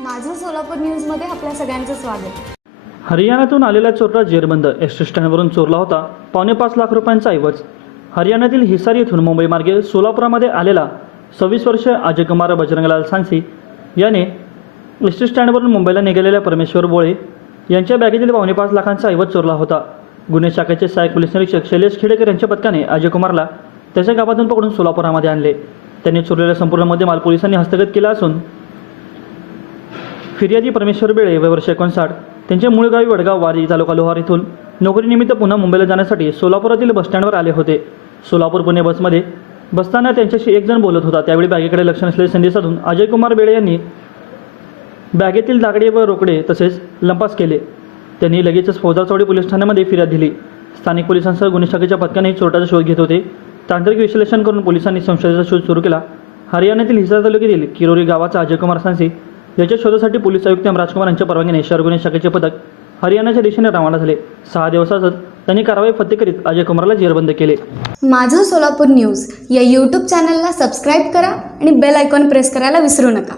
माझं सोलापूर न्यूजमध्ये आपल्या सगळ्यांचं स्वागत. हरियाणातून आलेला चोरटा जेरबंद एस टी स्टँडवरून चोरला होता. पावणे पाच लाख रुपयांचा ऐवज. हरियाणातील हिसार येथून मुंबई मार्गे सोलापुरामध्ये आलेला सव्वीस वर्ष अजयकुमार बजरंगलाल सांसी याने एस टी स्टँडवरून मुंबईला निघालेल्या परमेश्वर बोळे यांच्या बॅगेतील पावणे पाच लाखांचा ऐवज चोरला होता. गुन्हे शाखेचे सहाय्यक पोलीस निरीक्षक शैलेश खेडेकर यांच्या पथकाने अजयकुमारला त्याच्या गावातून पकडून सोलापुरामध्ये आणले. त्यांनी चोरलेल्या संपूर्ण मुद्देमाल पोलिसांनी हस्तगत केला असून फिर्यादी परमेश्वर बेळे वय वर्ष एकोणसाठ. त्यांचे मूळ गावी वडगाव वारी तालुका लोहार इथून. नोकरीनिमित्त पुन्हा मुंबईला जाण्यासाठी सोलापुरातील बसस्टँडवर आले होते. सोलापूर पुणे बसमध्ये. बसताना त्यांच्याशी एक जण बोलत होता. त्यावेळी बॅगेकडे लक्ष नसलेली संधी साधून अजयकुमार बेळे यांनी बॅगेतील दागडे व रोकडे तसेच लंपास केले. त्यांनी लगेचच फौजारचौडी पोलीस ठाण्यामध्ये फिर्याद दिली. स्थानिक पोलिसांसह गुन्हे शाखेच्या पथकाने चोरट्याचा शोध घेत होते. तांत्रिक विश्लेषण करून पोलिसांनी संशयाचा शोध सुरू केला. हरियाणातील हिसार तालुक्यातील किरोरी गावाचा अजयकुमार सांसी याच्या शोधासाठी पोलीस आयुक्त एम राजकुमार यांच्या परवानगीने शहर गुन्हे शाखेचे पथक हरियाणाच्या दिशेने रवाना झाले. सहा दिवसातच त्यांनी कारवाई फत्ते करीत अजयकुमारला जेरबंद केले. माझं सोलापूर न्यूज या यूट्यूब चॅनलला सबस्क्राईब करा आणि बेल आयकॉन प्रेस करायला विसरू नका.